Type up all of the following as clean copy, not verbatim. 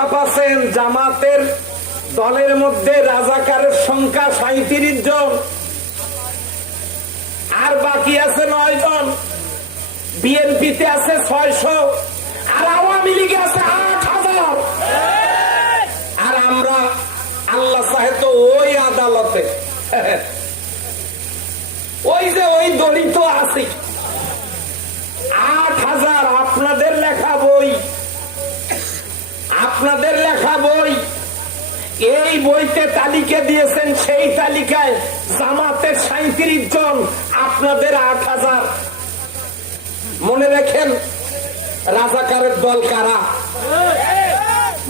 ছাপাছেন জামাতের দলের মধ্যে রাজাকারের সংখ্যা 37 জন, আর বাকি আছে 9 জন। বিএনপিতে আছে 600, আর আওয়ামী লীগে আছে 8000। আর আমরা আল্লাহ চাহে তো ওই আদালতে ওই যে ওই দলিত আছি 8000। আপনাদের লেখা বই, আপনাদের লেখা বই, এই বইতে তালিকা দিয়েছেন, সেই তালিকায় জামাতের 37 জন, আপনাদের 8000। মনে রাখেন রাজাকারের দল কারা,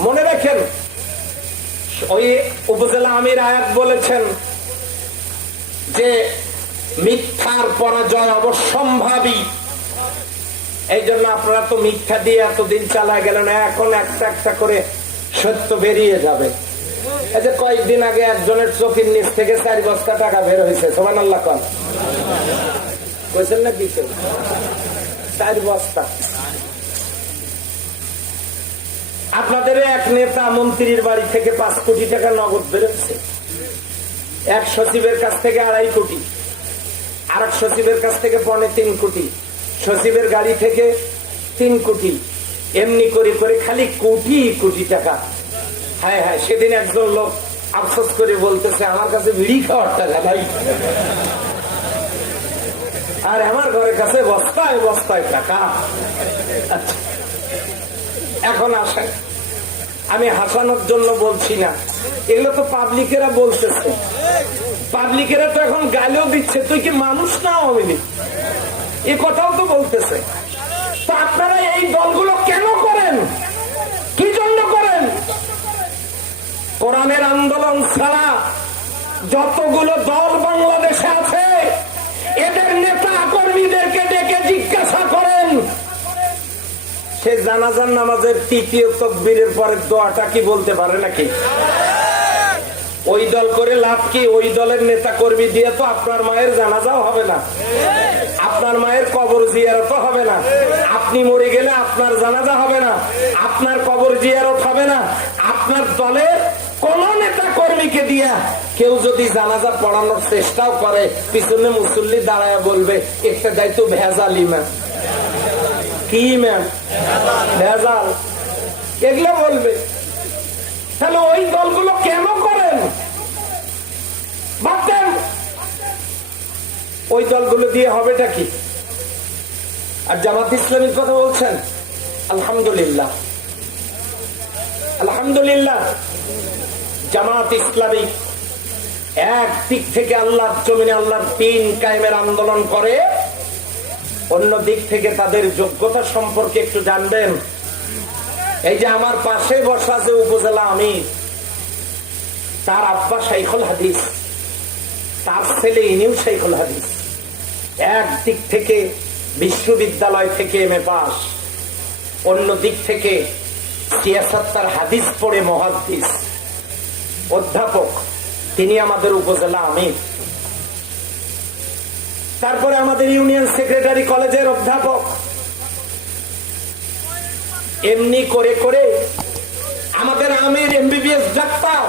মনে রাখেন। ওই উপজেলা আমির আয়াত বলেছেন যে মিথ্যার পরাজয় অবশ্যম্ভাবী। এই জন্য আপনারা তো মিথ্যা দিয়ে এতদিন চালায় গেলেন, এখন একটা একটা করে সত্য বেরিয়ে যাবে। এই যে কয়েকদিন আগে একজনের চোখের নিচ থেকে 4 বস্তা টাকা বের হয়েছে, সুবহানাল্লাহ কোন কইছেন না? কি 4 বস্তা। আপনাদের এক নেতা মন্ত্রীর বাড়ি থেকে 5 কোটি টাকা নগদ বেরোচ্ছে, এক সচিবের কাছ থেকে 2.5 কোটি, আর এক সচিবের কাছ থেকে 3.25 কোটি, সচিবের গাড়ি থেকে 3 কোটি, এমনি করে করে খালি কোটি কোটি টাকা। হ্যাঁ হ্যাঁ, সেদিন একজন লোক আফসোস করে বলতেছে আমার কাছে বিড়ি খাওয়ার টাকা নাই, আর আমার ঘরের কাছে বস্তায় বস্তায় টাকা। আচ্ছা, এখন আসেন, আমি হাসানোর জন্য বলছি না, এগুলো তো পাবলিকেরা বলতেছে, পাবলিকেরা তো এখন গালিও দিচ্ছে, তুই কি মানুষ না আওয়ামী লীগ, এ কথাও তো বলতেছে। তো আপনারা এই দলগুলো কেন করেন, কি জন্য করেন? কোরআনের আন্দোলন ছাড়া যতগুলো দল বাংলাদেশে আছে, এদের নেতা কর্মীদেরকে ডেকে জিজ্ঞাসা করেন সে জানাজার নামাজের 3য় তাকবীরের পরে দোয়াটা কি বলতে পারে নাকি? ওই দল করে লাভ কি? ওই দলের নেতা কর্মী দিয়ে তো আপনার মায়ের জানাজাও হবে না, আপনার মায়ের কবর জিয়ারত হবে না, আপনি মরে গেলে আপনার জানাজা হবে না, আপনার কবর জিয়ারত হবে না। আপনার দলের কোন নেতা কর্মীকে দিয়া কেউ যদি জানাজা পড়ানোর চেষ্টাও করে, পিছনে মুসল্লি দাঁড়ায় বলবে একটা দায়িত্ব ভেজালি ম্যাম, কি ম্যাম ভেজাল, এগুলো বলবে। তাহলে ওই দলগুলো কেন করেন? ভাবতেন ওই দলগুলো দিয়ে হবেটা কি? আর জামাত ইসলামীর কথা বলছেন, আলহামদুলিল্লাহ আলহামদুলিল্লাহ, জামাত ইসলামী এক দিক থেকে আল্লাহর জমিনে আল্লাহর দ্বীন কায়েমের আন্দোলন করে, অন্য দিক থেকে তাদের যোগ্যতা সম্পর্কে একটু জানবেন। এই যে আমার পাশে বসা যে উপজেলা আমির, তার আব্বা শাইখুল হাদিস, তার ছেলে ইনিও শাইখুল হাদিস, এক দিক থেকে বিশ্ববিদ্যালয় থেকে এমএ পাস, অন্য দিক থেকে সিয়াসাত্তার হাদিস পড়ে মুহাদ্দিস, অধ্যাপক, তিনি আমাদের উপজেলা আমির। তারপরে আমাদের ইউনিয়ন সেক্রেটারি কলেজের অধ্যাপক। এমনি করে করে আমাদের আমির এমবিবিএস ডাক্তার,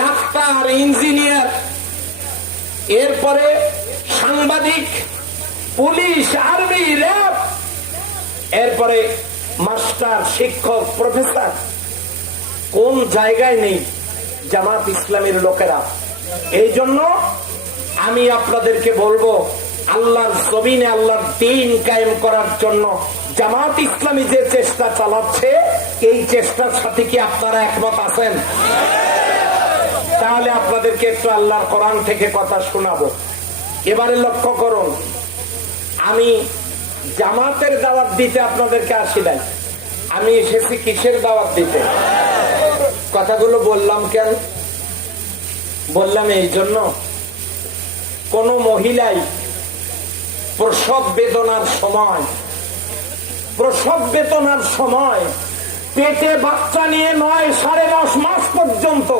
ডাক্তার, ইঞ্জিনিয়ার, এরপরে সাংবাদিক, পুলিশ, আর্মি, র্যাব, এরপরে মাস্টার, শিক্ষক, প্রফেসর। কোন জায়গায় নেই জামাত ইসলামের লোকেরা? এই জন্য আমি আপনাদেরকে বলবো, আল্লাহর জমিনে আল্লাহর দ্বীন কায়েম করার জন্য জামাত ইসলামী যে চেষ্টা চালাচ্ছে, এই চেষ্টার সাথে কি আপনারা একমত আছেন? তাহলে আপনাদেরকে একটু আল্লাহর কোরআন থেকে কথা শোনাবো। এবারে লক্ষ্য করুন, আমি জামাতের দাওয়াত দিতে আপনাদেরকে আসি নাই, আমি এসেছি কিসের দাওয়াত দিতে? কথাগুলো বললাম কেন? বললাম এই জন্য, কোন মহিলাই প্রসব বেদনার সময় পেটে বাচ্চা নিয়ে 9-9.5 মাস পর্যন্ত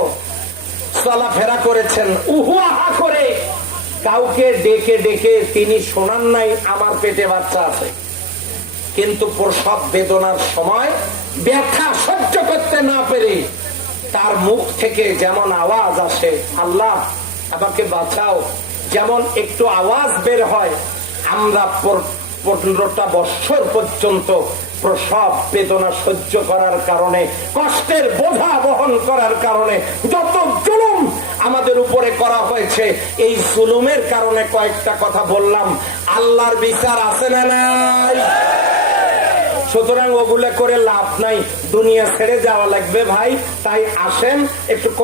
চলাফেরা করেছেন, উহু আহা করে, কাউকে ডেকে ডেকে তিনি শোনান নাই আমার পেটে বাচ্চা আছে। কিন্তু প্রসব বেদনার সময় ব্যথা সহ্য করতে পেরে তার মুখ থেকে যেমন আওয়াজ আসে, আল্লাহ আমাকে বাঁচাও, যেমন একটু আওয়াজ বের হয়, আমরা 15টা বৎসর পর্যন্ত প্রসব বেদনা সহ্য করার কারণে, কষ্টের বোঝা বহন করার কারণে যত জুলুম আমাদের উপরে করা হয়েছে, এই জুলুমের কারণে কয়েকটা কথা বললাম, আল্লাহর বিচার আছে না নাই? সুতরাং ওগুলো করে লাভ নাই, দুনিয়া ছেড়ে যাওয়া লাগবে ভাই। তাই আসেন একটু